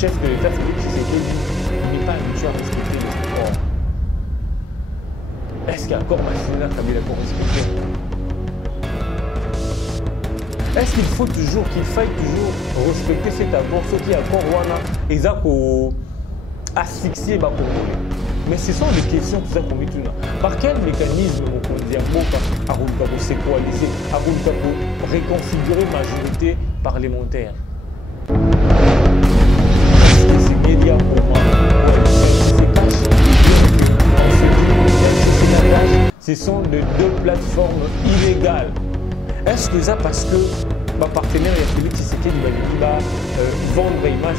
chef de l'État, Félix Tshisekedi, n'est pas habitué à respecter les accords. Est-ce qu'il y a encore Massina Kabila pour respecter? Est-ce qu'il faut toujours, qu'il faille toujours respecter cet accord, ce qui est accord Wana, et ça pour asphyxier les Congolais? Mais ce sont des questions tout ça qu'on met tout là. Par quel mécanisme on dit à se coaliser, à reconfigurer la majorité parlementaire? Est-ce que c'est média pour moi? Ce sont de deux plateformes illégales. Est-ce que ça parce que ma partenaire est Félix Tshisekedi va vendre l'image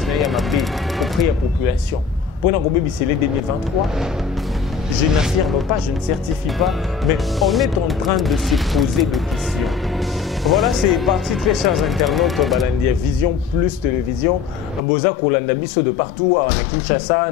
auprès de la population? Pour nous, c'est 2023. Je n'affirme pas, je ne certifie pas, mais on est en train de se poser des questions. Voilà, c'est parti, très chers internautes, Balandia Vision plus télévision. Boza Kolanda Bisso de partout, à Kinshasa,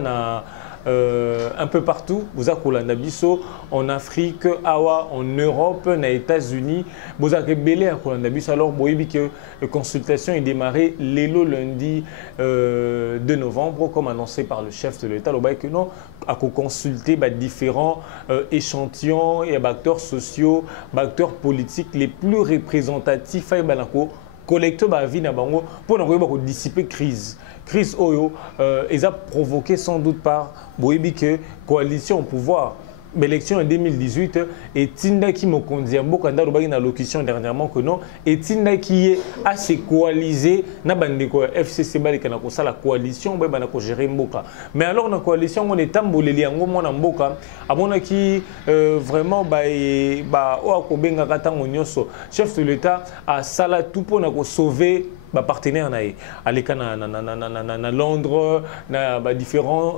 un peu partout. Boza Kolanda Bisso en Afrique, en Europe, aux États-Unis. Boza Kebele à Kolanda Bisso. Alors, boyebi que la consultation est démarrée le lundi 2 novembre, comme annoncé par le chef de l'État. Le que non, à consulter différents échantillons et acteurs sociaux, acteurs politiques les plus représentatifs et collecter la vie pour dissiper la crise. Crise Oyo, ils ont provoqué sans doute par la coalition au pouvoir. L'élection en 2018, et Tinda qui m'a conduit à beaucoup dans l'allocution dernièrement que non, et Tinda qui est assez coalisé, n'a pas de FCC la coalition, on va gérer Mboka. Mais alors dans la coalition, on est tambolé en gros en Mboka, à mon qui vraiment chef de l'État a sala tout pour sauver ba partenaire naé aleka na Londres na différents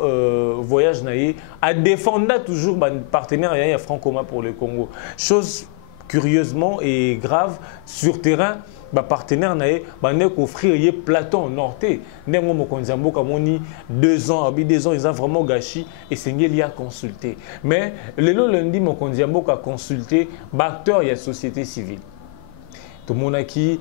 voyages naé a défendre toujours ba partenaire ya franco-commun pour le Congo. Chose curieusement et grave sur terrain ba partenaire naé ba ne offrir yé Platon Norté nengo mokonzi mboka moni 2 ans ils ont vraiment gâché et c'est ngeli a consulter. Mais le lundi mokonzi mboka consulter ba acteur ya société civile. Tout le monde qui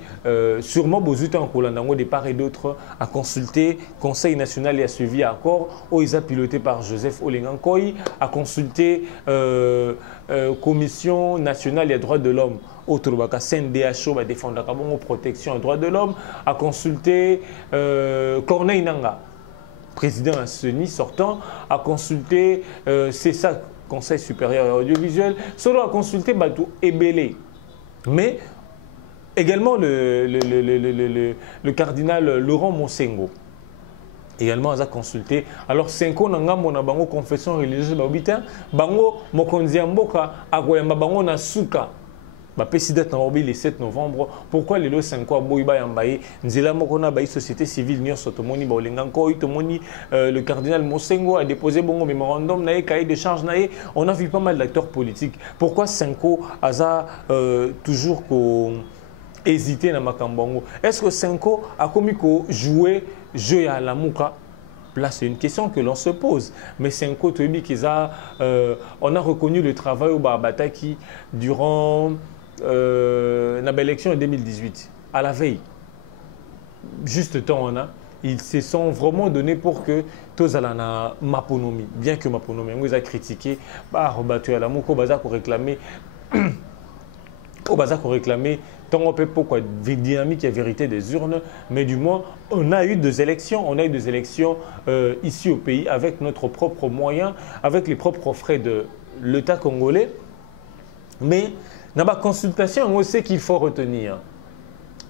sûrement besoin en Kolandango de part et d'autre à consulter Conseil national et à suivi accord où ils ont piloté par Joseph Olengankoy, à consulter Commission nationale et droits de l'homme autour de CNDHO va défendre la protection des droits de l'homme, à consulter Corneille Nanga, président à CENI sortant, à consulter CESA, Conseil supérieur audiovisuel, seulement à consulter Batou Ebele. Mais également le cardinal Laurent Monsengo. Également, a consulté. Alors, 5 ans, on a bango confession religieuse, bango mokonzi mboka akoyamba bango na suka. Ba président le 7 novembre. Pourquoi les 5 ans boyba yambaye nzela moko na ba société civile nyo sotomoni ba olenganko tomoni le cardinal Monsengo a déposé bongo mémorandum na cahier de charge na on a vu pas mal d'acteurs politiques. Pourquoi 5 ans aza toujours hésiter dans Makambongo? Est-ce que Senko a commis jouer jeu à la mouka? Là, c'est une question que l'on se pose. Mais Senko, on a reconnu le travail au Babataki durant l'élection en 2018, à la veille. Juste temps, on a. Ils se sont vraiment donnés pour que tous la Maponomi, bien que Maponomi, on les a critiqués, rebattu à la mouka, on a réclamé. Au bazar qu'on réclamait tant on peut pourquoi dynamique et vérité des urnes, mais du moins on a eu des élections, ici au pays avec notre propre moyen, avec les propres frais de l'État congolais. Mais dans ma consultation, on sait qu'il faut retenir.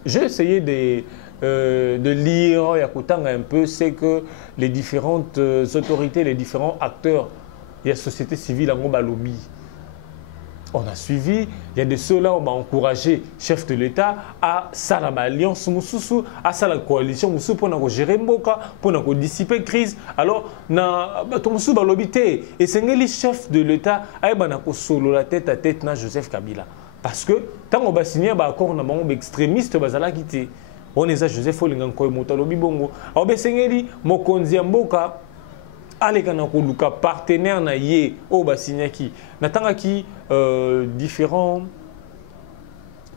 J'ai essayé de lire un peu, c'est que les différentes autorités, les différents acteurs, il y a la société civile en lobby. On a suivi, il y a de ceux-là, on a encouragé le chef de l'État à faire l'alliance, à faire la coalition pour gérer Mboka, pour dissiper la crise. Alors, et c'est le chef de l'État qui a solo la tête à tête na Joseph Kabila. Parce que tant qu'on va signer un accord, on a extrémiste, on est à Joseph Olengankoy Motalobi Bongo. Alors, c'est Mokonzi Mboka. Alekana koluka partenaire na ye o basinyaki natangaki différents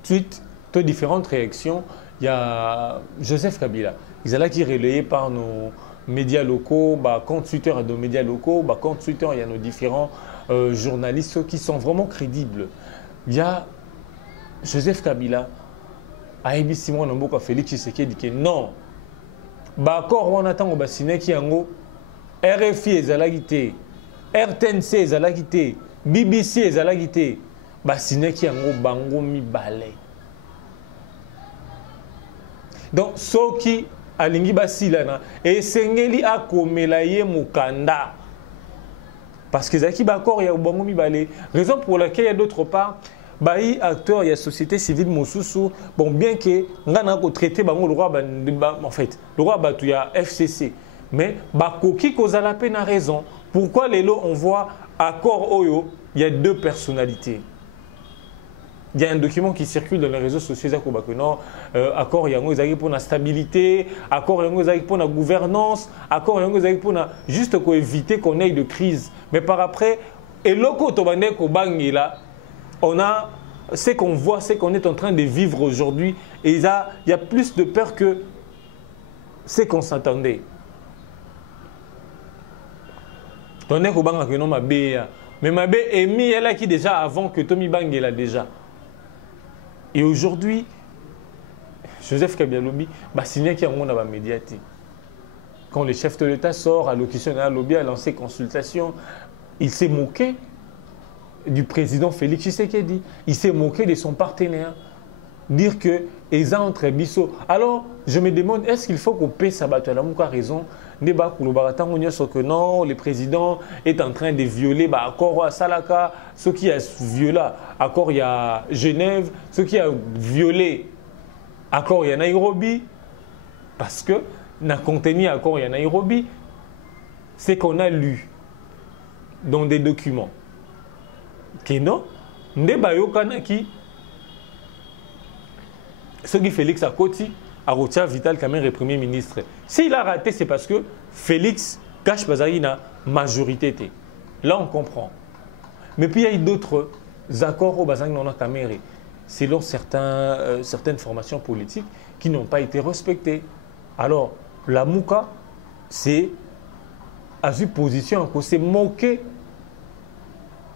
tweets, différentes réactions. Il y a Joseph Kabila, ils allaient qui relayés par nos médias locaux, compte Twitter à nos médias locaux, compte Twitter, il y a nos différents journalistes qui sont vraiment crédibles. Il y a Joseph Kabila, Aïbi Simon Namboka Félix Tshisekedi dit que non. D'accord, on attend au bassinet qui yango RFI ezalagité, RTNC ezalagité, BBC ezalagité, bassinet qui yango bango mi balé. Donc ceux qui alingi basilana et sengeli akomela ye mukanda parce que zaki bakor ya bango mi balé. Raison pour laquelle il y a d'autre part Baï acteur, il y a société civile Moussousou. Bon, bien que ngana ko traité bango le roi en fait, le roi il y a FCC. Mais bakoki koza la peine a raison. Pourquoi les lots on voit accord Oyo, il y a deux personnalités. Il y a un document qui circule dans les réseaux sociaux non, accord yango ezaki pour la stabilité, accord yango ezaki pour la gouvernance, accord yango ezaki pour juste pour éviter qu'on ait de crise. Mais par après, et loko tobande ko bangila on a ce qu'on voit, ce qu'on est en train de vivre aujourd'hui. Et il y a plus de peur que ce qu'on s'attendait. On est au banc que non ma béa. Mais ma bé est mis elle a qui déjà avant que Tommy Bang est là déjà. Et aujourd'hui, Joseph Kabila Lobby, signé qu'il y a un monde à médiatique. Quand le chef de l'État sort à l'occasion à Lobby a lancé consultation, il s'est moqué du président Félix Tshisekedi. Il s'est moqué de son partenaire. Dire que ils entre biso. Alors, je me demande, est-ce qu'il faut qu'on paie sa bataille? La raison. Que non, le président est en train de violer l'accord à Salaka, ce qui a violé l'accord il y a Genève, ce qui a violé l'accord il y a Nairobi, parce que n'a contenu l'accord il y a Nairobi, c'est qu'on a lu dans des documents. Que non, Ndebayo Kanaki, ce qui Félix a Koti, a retiré Vital Kamerhe Premier ministre. S'il a raté, c'est parce que Félix cache Bazarina majorité. Là, on comprend. Mais puis il y a eu d'autres accords au Bazarina Kamerhe, selon certaines formations politiques qui n'ont pas été respectées. Alors, la Mouka, c'est à une position, c'est moqué.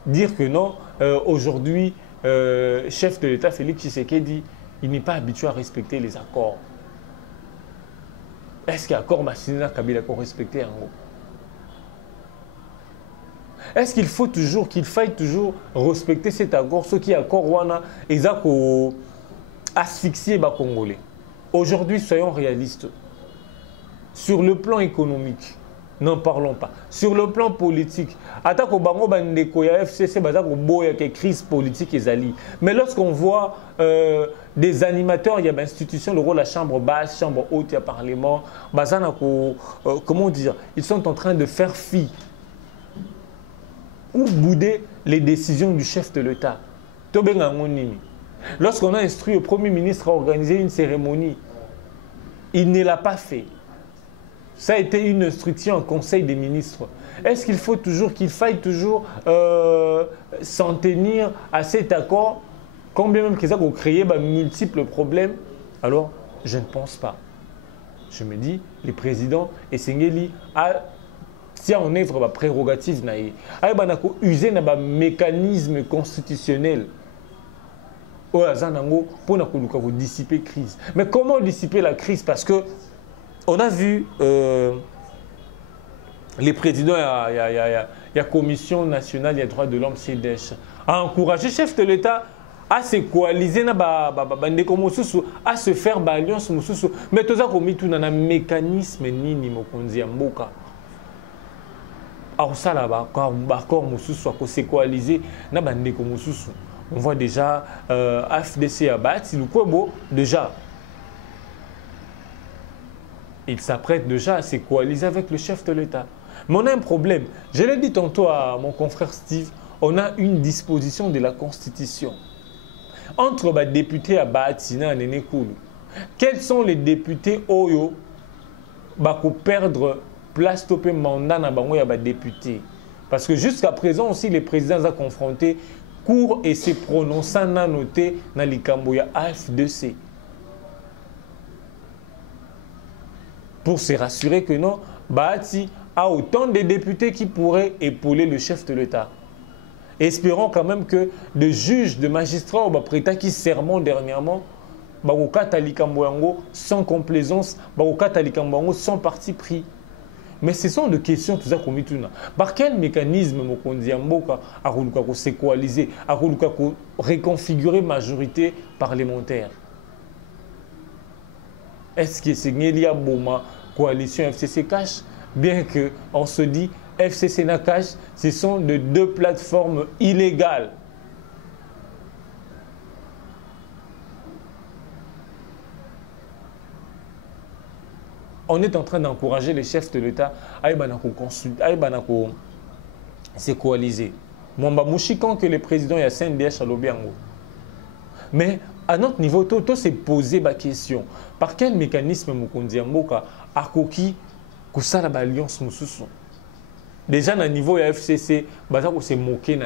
Dire que non, aujourd'hui, chef de l'État Félix Tshisekedi, il n'est pas habitué à respecter les accords. Est-ce qu'il y a accord Massina Kabila qu'on respecter en gros? Est-ce qu'il faut toujours, qu'il faille toujours respecter cet accord, ce qui est accord Wana, et ça qu'on asphyxier les Congolais? Aujourd'hui, soyons réalistes. Sur le plan économique, n'en parlons pas. Sur le plan politique, attaque au bango bandeko ya FCC bazak au boya que crise politique et zali. Mais lorsqu'on voit des animateurs, il y a une institution, le rôle la chambre basse, chambre haute, il y a parlement, bazana comment dire, ils sont en train de faire fi ou bouder les décisions du chef de l'État. Lorsqu'on a instruit le Premier ministre à organiser une cérémonie, il ne l'a pas fait. Ça a été une instruction en Conseil des ministres. Est-ce qu'il faut toujours, qu'il faille toujours s'en tenir à cet accord, combien même qu'ils ont créé multiples problèmes? Alors, je ne pense pas. Je me dis, les présidents et Sengeli si on œuvre la prérogative, il faut user un mécanisme constitutionnel pour dissiper la crise. Mais comment dissiper la crise? Parce que on a vu les présidents, il y a la Commission nationale des droits de l'homme, CEDESH, a encouragé le chef de l'État à se coaliser, à se faire alliance. Mais tout ça, il y a un mécanisme nini mokonzi mboka. Alors ça là-bas, quand on se coaliser, on voit déjà AFDC à battre, déjà. Il s'apprête déjà à se coaliser avec le chef de l'État. Mais on a un problème. Je l'ai dit tantôt à mon confrère Steve, on a une disposition de la Constitution. Entre les députés à Baatina et Nenekoulou, quels sont les députés Oyo qui perdre place topé mandat na bango ya ba député? Parce que jusqu'à présent aussi les présidents ont confronté court et se prononçant na noté na likambo ya AFDC. Pour se rassurer que non, Bahati a autant de députés qui pourraient épauler le chef de l'État. Espérons quand même que des juges, des magistrats ou prêta qui serment dernièrement, sans complaisance, sans parti pris. Mais ce sont des questions tout ça qu'on par quel mécanisme a se coaliser, a reconfigurer majorité parlementaire? Est-ce que c'est Nélia Boma, coalition FCC cash? Bien qu'on se dit FCC Nakash, ce sont de deux plateformes illégales. On est en train d'encourager les chefs de l'État à consulter, à se coaliser. Mwamba Mouchikan que le président ya CNDH à Lobiango. Mais à notre niveau, tout s'est posé la question. Par quel mécanisme Mukondi Mboka a coquille que ça la alliance Moussoussou? Déjà, à niveau de la FCC, on s'est moqué,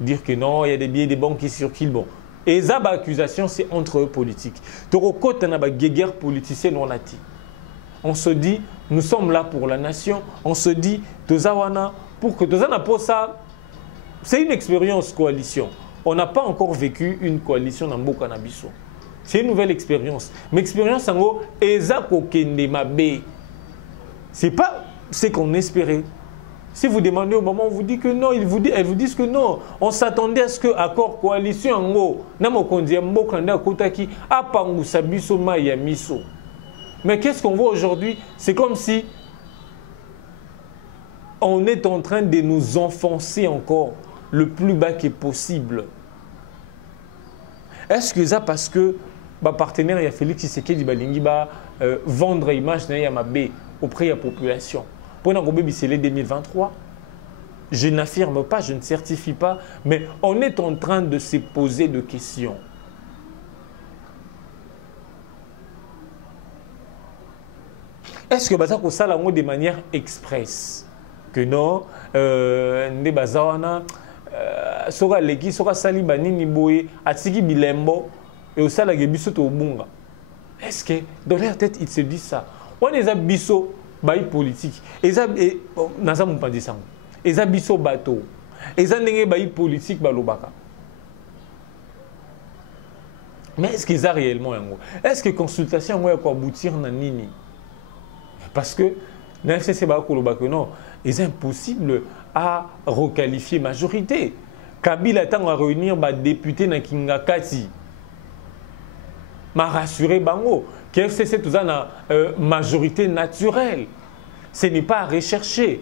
dire que non, il y a des billets des banques qui circulent. Bon. Et ça, l'accusation, c'est entre eux politiques. Toroko, il y a une guerre politicienne, on se dit, nous sommes là pour la nation. On se dit, pour que Tozawana pour ça, c'est une expérience coalition. On n'a pas encore vécu une coalition dans Mboka Nabiso. C'est une nouvelle expérience. Mais l'expérience, en gros, c'est pas ce qu'on espérait. Si vous demandez au moment où vous dites que non, elles vous disent que non. On s'attendait à ce que l'accord coalition en gros, mais qu'est-ce qu'on voit aujourd'hui? C'est comme si on est en train de nous enfoncer encore le plus bas que possible. Est-ce que ça parce que ma partenaire, il y a Félix Tshisekedi Balingi vendre l'image auprès de la population? Pour nous, c'est 2023. Je n'affirme pas, je ne certifie pas, mais on est en train de se poser des questions. Est-ce que ça ça de manière express? Que non, ne bazawana, soka leki, soka sali banini boye, atiki bilembo, et au sala gebiso to bunga. Est-ce que dans leur tête ils se disent ça? On est abisso bail politique. Et ça, naza mumpandi sango. Et abisso bateau. Et ça n'engage bail politique balobaka. Mais est-ce qu'ils ont réellement un mot? Est-ce que consultation va aboutir dans nini? Parce que dans le FCC, c'est impossible à requalifier majorité. Kabila attend à réunir des députés dans Kingakati. m'a rassuré bango que FCC tout ça na majorité naturelle. Ce n'est pas à rechercher.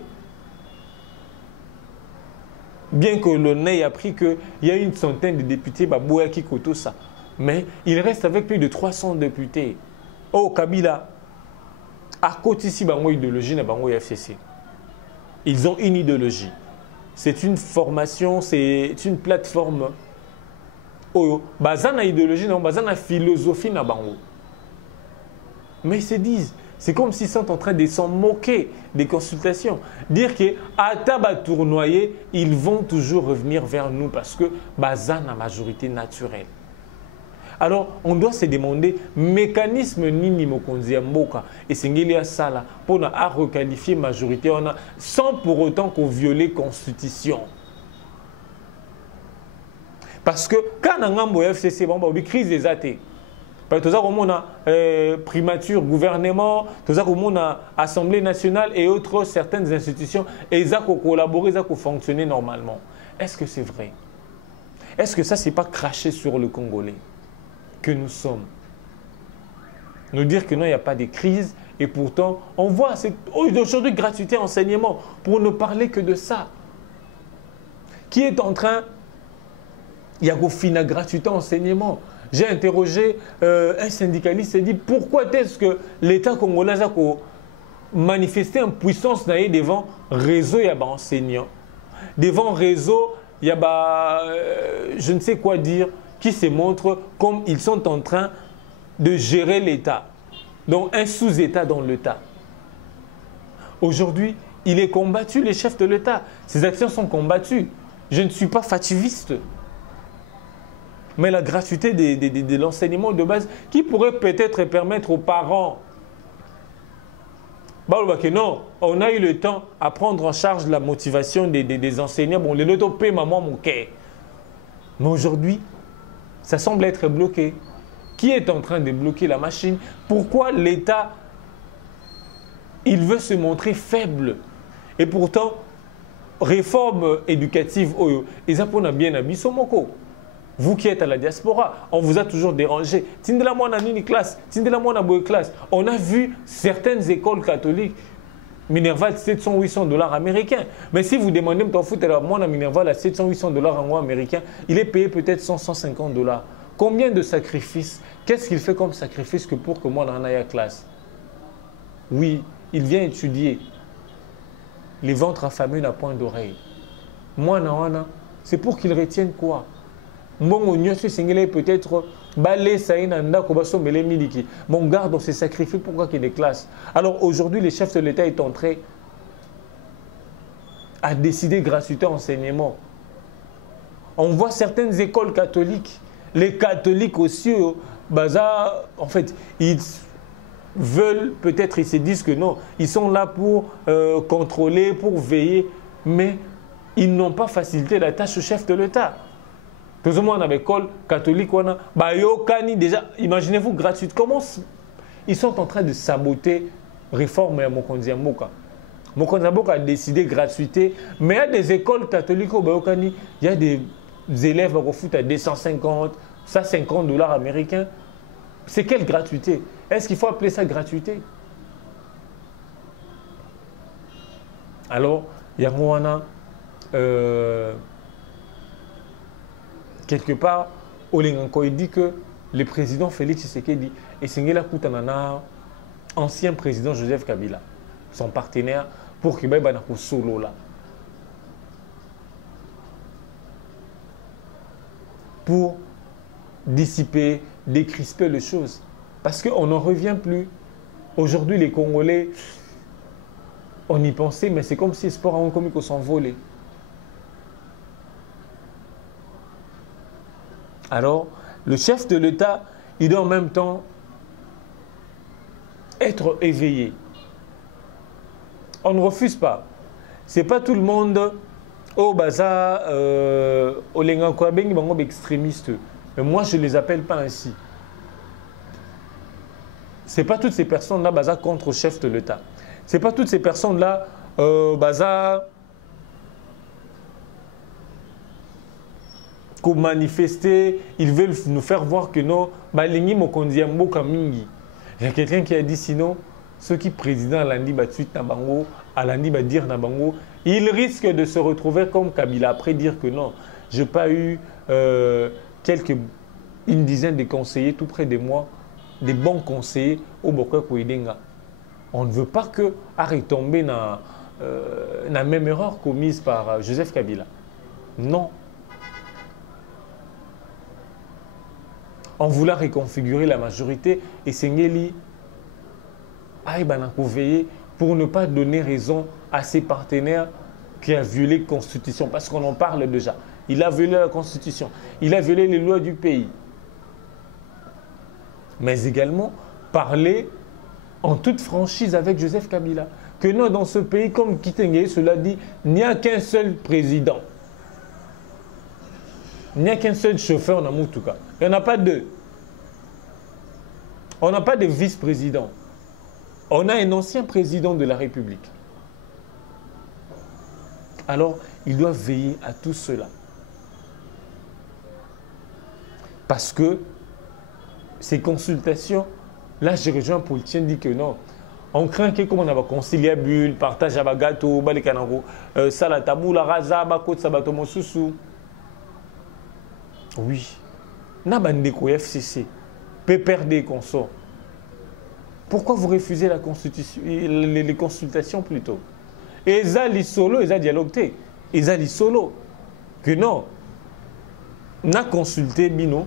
Bien que l'on ait appris qu'il y a une centaine de députés Babouya qui coûtent ça. Mais il reste avec plus de 300 députés. Oh Kabila, à côté ici, bango idéologie na bango FCC. Ils ont une idéologie. C'est une formation, c'est une plateforme. Oh, bazana idéologie, non, bazana philosophie na bango. Mais ils se disent, c'est comme s'ils sont en train de s'en moquer des consultations. Dire que à taba tournoyer, ils vont toujours revenir vers nous parce que bazana majorité naturelle. Alors, on doit se demander, mécanisme nini mokonzi ya mboka et singeli ya sala pour à requalifier majorité on a sans pour autant qu'on viole la constitution. Parce que quand on a un FCC, on a une crise des athées. Parce que on a primature, gouvernement, on a Assemblée nationale et autres certaines institutions et ils ont collaboré, ils ont fonctionné normalement. Est-ce que c'est vrai? Est-ce que ça c'est pas craché sur le Congolais que nous sommes? Nous dire que non, il n'y a pas de crise et pourtant on voit aujourd'hui gratuité enseignement pour ne parler que de ça. Qui est en train, il y a une gratuité enseignement. J'ai interrogé un syndicaliste et dit pourquoi est-ce que l'État congolais a manifesté une puissance devant réseau et enseignants, devant réseau il y a je ne sais quoi dire, qui se montre comme ils sont en train de gérer l'État, donc un sous-État dans l'État. Aujourd'hui, il est combattu, les chefs de l'État. Ces actions sont combattues. Je ne suis pas fativiste. Mais la gratuité de l'enseignement de base qui pourrait peut-être permettre aux parents Non, on a eu le temps à prendre en charge la motivation des enseignants. Bon, les lotos paient maman mon quai. Mais aujourd'hui, ça semble être bloqué. Qui est en train de bloquer la machine? Pourquoi l'État, il veut se montrer faible? Et pourtant, réforme éducative, ils apprennent bien à Bissomoko. Vous qui êtes à la diaspora, on vous a toujours dérangé. On a vu certaines écoles catholiques, Minerval 700-800 $ américains. Mais si vous demandez, moi, Minerval à 700-800 $ américains, il est payé peut-être 100-150 $. Combien de sacrifices? Qu'est-ce qu'il fait comme sacrifice que pour que moi, on aille à classe? Oui, il vient étudier. Les ventres affamés n'a point d'oreille. Moi, c'est pour qu'il retienne quoi? Mon peut-être mon garde, on s'est sacrifié pour qu'il y ait des classes. Alors aujourd'hui, le chef de l'État est entré à décider gratuité enseignement. On voit certaines écoles catholiques, les catholiques aussi, en fait, ils veulent, peut-être ils se disent que non, ils sont là pour contrôler, pour veiller, mais ils n'ont pas facilité la tâche au chef de l'État. Tout le monde à l'école catholique, déjà, imaginez-vous gratuite. Comment ils sont en train de saboter la réforme à Mokonzi Mboka? Mokonzi Mboka a décidé gratuité, mais il y a des écoles catholiques au Bayokani, il y a des élèves qui foutent à 250, 150 $ américains. C'est quelle gratuité? Est-ce qu'il faut appeler ça gratuité? Alors, il y a quelque part, Olenganko dit que le président Félix Tshisekedi et Sengela Koutanana, ancien président Joseph Kabila, son partenaire, pour qu'il y ait un solo là. Pour dissiper, décrisper les choses. Parce qu'on n'en revient plus. Aujourd'hui, les Congolais, on y pensait, mais c'est comme si le sport a commis qu'on s'envolait. Alors, le chef de l'État, il doit en même temps être éveillé. On ne refuse pas. Ce n'est pas tout le monde au bazar, au lengankoabeng, extrémiste. Mais moi, je ne les appelle pas ainsi. Ce n'est pas toutes ces personnes-là, bazar, contre le chef de l'État. Ce n'est pas toutes ces personnes-là, bazar, manifester, ils veulent nous faire voir que non, il y a quelqu'un qui a dit sinon, ceux qui président Alandi Batsuit Nabango, Alandi Badir Nabango, ils risquent de se retrouver comme Kabila après dire que non, je n'ai pas eu une dizaine de conseillers tout près de moi, des bons conseillers au Boka Kouidenga. On ne veut pas que arrête tomber dans la même erreur commise par Joseph Kabila. Non. On voulait reconfigurer la majorité et Sengeli a veillé pour ne pas donner raison à ses partenaires qui a violé la Constitution. Parce qu'on en parle déjà. Il a violé la Constitution. Il a violé les lois du pays. Mais également parler en toute franchise avec Joseph Kabila. Que non, dans ce pays, comme Kitenge, cela dit, il n'y a qu'un seul président. Il n'y a qu'un seul chauffeur dans Moutouka. Il n'y en a pas deux. On n'a pas de vice-président. On a un ancien président de la République. Alors, il doit veiller à tout cela. Parce que ces consultations, là, je rejoins Poultien, dit que non. On craint que comme on a concilié bulle, partage à gâteau, balikanaro, salatabou, la raza, bakot, sabatomo, sousou. Oui. Nabandeko FCC, PPRD consort. Pourquoi vous refusez la constitution, les consultations plutôt? Et Zali solo, ils ont dialogué. Ils ont dit solo. Que non. On a consulté Bino,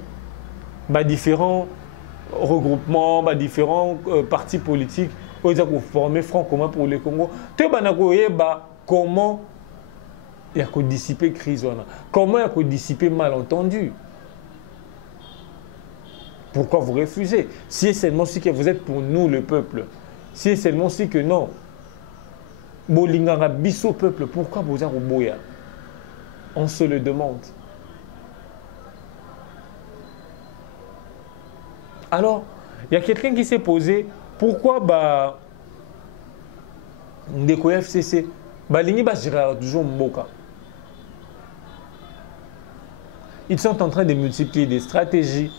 différents regroupements, différents partis politiques, ils ont formé Front commun pour le Congo. Comment il y a que dissiper crise, comment il y a que dissiper malentendu. Pourquoi vous refusez? Si c'est seulement si que vous êtes pour nous, le peuple. Si c'est seulement si que non, bolinganga biso peuple, pourquoi vous avez boya? On se le demande. Alors, il y a quelqu'un qui s'est posé, pourquoi Ndeko FCC balingi bajira toujours mboka. Ils sont en train de multiplier des stratégies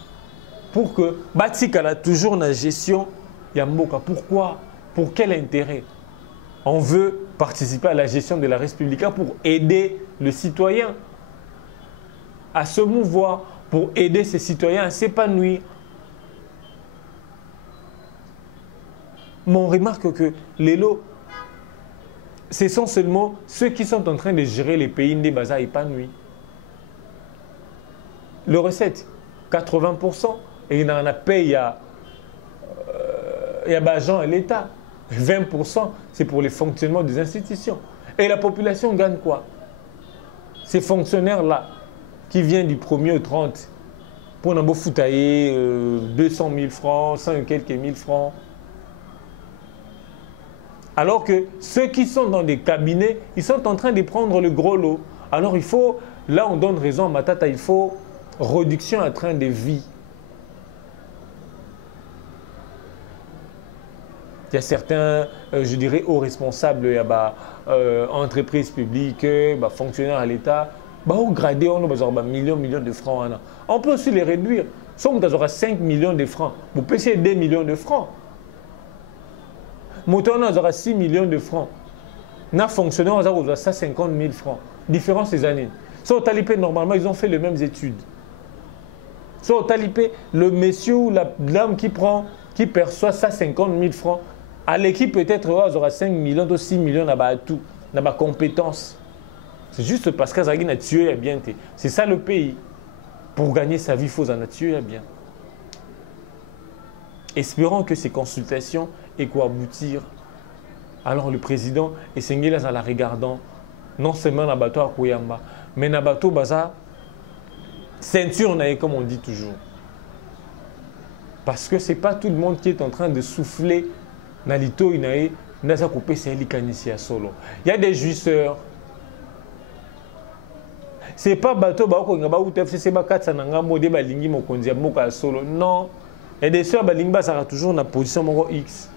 pour que Batika a toujours la gestion Yamboka. Pourquoi? Pour quel intérêt? On veut participer à la gestion de la République pour aider le citoyen à se mouvoir, pour aider ces citoyens à s'épanouir. Mais on remarque que les lots, ce sont seulement ceux qui sont en train de gérer les pays des bazars épanouis. Le recette, 80%, et il en a payé à l'État. 20%, c'est pour les fonctionnements des institutions. Et la population gagne quoi? Ces fonctionnaires-là, qui viennent du 1er au 30, pour un beau foutailler, 200 000 francs, 100 et quelques mille francs. Alors que ceux qui sont dans des cabinets, ils sont en train de prendre le gros lot. Alors il faut, là on donne raison à Matata, il faut réduction à train de vie. Il y a certains, je dirais, hauts responsables, il y a entreprises publiques, fonctionnaires à l'État, au gradé, on a millions de francs. On peut aussi les réduire. Si on a 5 millions de francs, vous payez 2 millions de francs. Moteur, on a 6 millions de francs. Na fonctionnaire, on a 150 000 francs. Différence ces années. Si on talipé, normalement, ils ont fait les mêmes études. Si on talipé, le monsieur ou la dame qui perçoit 150 000 francs, à l'équipe peut-être on aura 5 millions ou 6 millions à tout, dans ma compétence. C'est juste parce que Zagin a tué bien. C'est ça le pays. Pour gagner sa vie, il faut en tuer bien. Espérons que ces consultations aient quoi aboutir. Alors le président et Sengilas en la regardant, non seulement la bateau à Koyamba, mais la bateau baza ceinture on a comme on dit toujours. Parce que ce n'est pas tout le monde qui est en train de souffler dans l'ito inae naza coupé c'est likanisi à solo. Il y a des jouisseurs. C'est pas bateau bako ngaba ou TFC ba katsa nanga modé ba lingi mokonzi moka solo. Non. Et des sœurs ba lingba ça toujours na position moko X.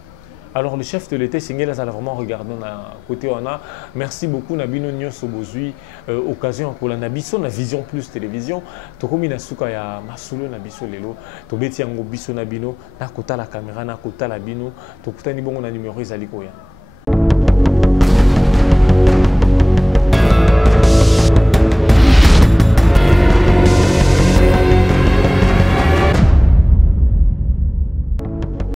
Alors le chef de l'État Singela ça vraiment regardant à côté on a merci beaucoup Nabino Nyonso Bozui occasion pour la Nabiso na Vision Plus télévision to komi na suka ya masulo na biso lelo to beti yango biso Nabino na kota la caméra na kota la bino to kutani bongo na numéro ezali koya.